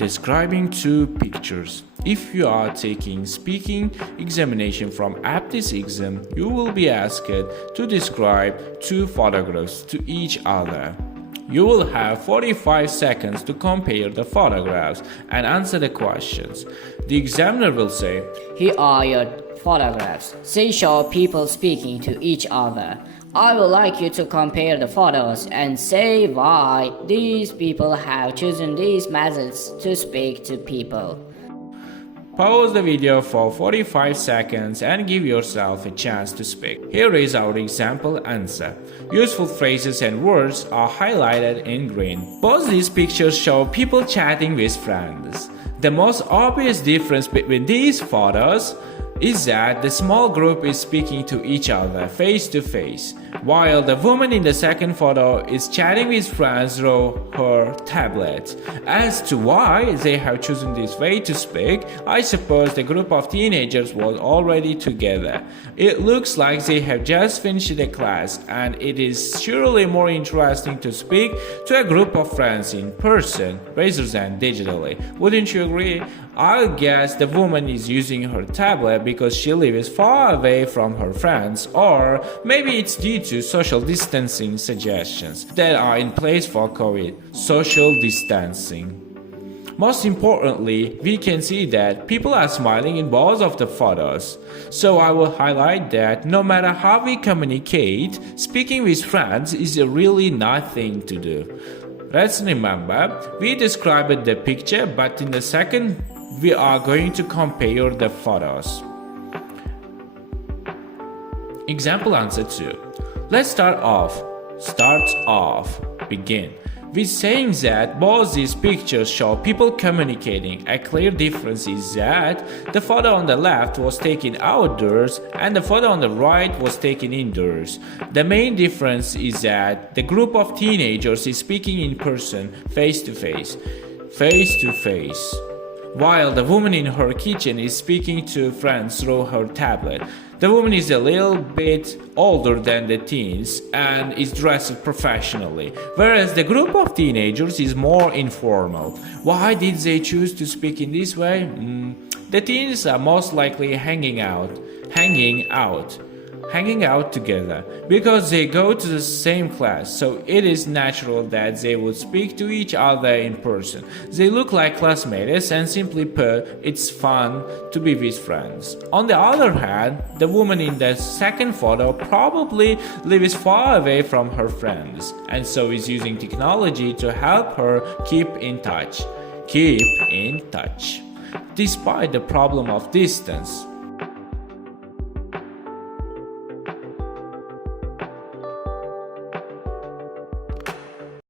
Describing two pictures. If you are taking speaking examination from APTIS exam, you will be asked to describe two photographs to each other. You will have 45 seconds to compare the photographs and answer the questions. The examiner will say, "Here are your photographs. They show people speaking to each other. I would like you to compare the photos and say why these people have chosen these methods to speak to people." Pause the video for 45 seconds and give yourself a chance to speak. Here is our example answer. Useful phrases and words are highlighted in green. Both these pictures show people chatting with friends. The most obvious difference between these photos is that the small group is speaking to each other face to face, while the woman in the second photo is chatting with friends through her tablet. As to why they have chosen this way to speak, I suppose the group of teenagers was already together. It looks like they have just finished the class, and it is surely more interesting to speak to a group of friends in person rather than digitally. Wouldn't you agree? I guess the woman is using her tablet because she lives far away from her friends, or maybe it's due to social distancing suggestions that are in place for COVID. Social distancing. Most importantly, we can see that people are smiling in both of the photos. So I will highlight that no matter how we communicate, speaking with friends is really nothing to do. Let's remember, we described the picture, but in the second we are going to compare the photos. Example answer 2. Let's start off. Begin with saying that both these pictures show people communicating. A clear difference is that the photo on the left was taken outdoors and the photo on the right was taken indoors. The main difference is that the group of teenagers is speaking in person, face to face, while the woman in her kitchen is speaking to friends through her tablet. The woman is a little bit older than the teens and is dressed professionally, whereas the group of teenagers is more informal. Why did they choose to speak in this way? The teens are most likely hanging out together because they go to the same class, so it is natural that they would speak to each other in person. They look like classmates, and simply put, it's fun to be with friends. On the other hand, the woman in the second photo probably lives far away from her friends, and so is using technology to help her keep in touch. Despite the problem of distance,